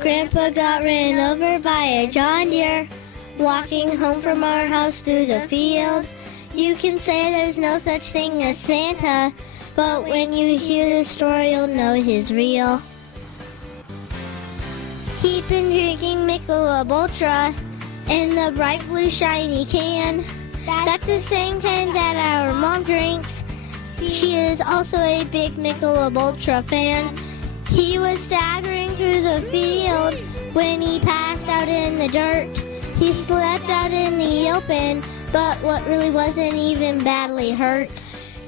Grandpa got ran over by a John Deere, walking home from our house through the fields. You can say there's no such thing as Santa, but when you hear the story, you'll know he's real. He'd been drinking Michelob Ultra in the bright blue shiny can. That's the same kind that our mom drinks. She is also a big Michelob Ultra fan. He was staggering through the field when he passed out in the dirt. He slept out in the open, but what really wasn't even badly hurt.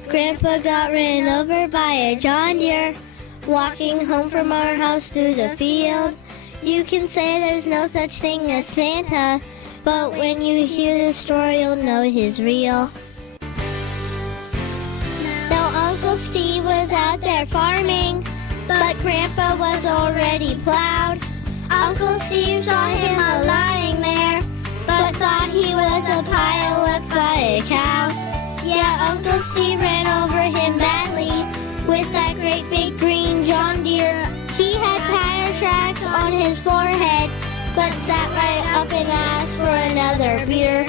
Grandpa got ran over by a John Deere, walking home from our house through the fields. You can say there's no such thing as Santa, but when you hear this story, you'll know he's real. Now Uncle Steve was out there farming, but Grandpa was already plowed. Uncle Steve saw him lying there, but thought he was a pile left by a cow. Yeah, Uncle Steve ran over him badly with that great big green John Deere. He had tire tracks on his forehead, but sat right up and asked for another beer.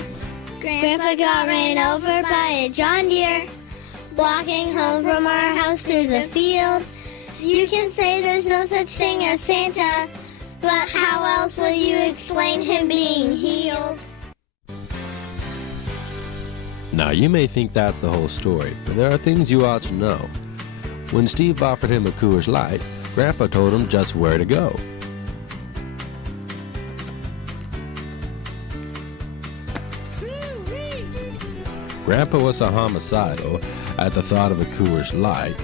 Grandpa got ran over by a John Deere, walking home from our house through the fields. You can say there's no such thing as Santa, but how else will you explain him being healed? Now, you may think that's the whole story, but there are things you ought to know. When Steve offered him a Coors Light, Grandpa told him just where to go. Grandpa was homicidal at the thought of a Coors Light.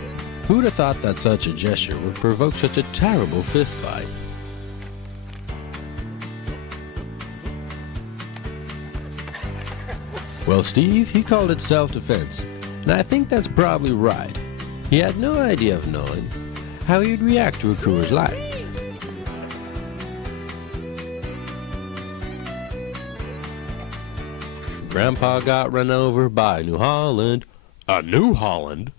Who'd have thought that such a gesture would provoke such a terrible fistfight? Well, Steve, he called it self-defense, and I think that's probably right. He had no idea of knowing how he'd react to a Coors Light. Grandpa got run over by New Holland. A New Holland?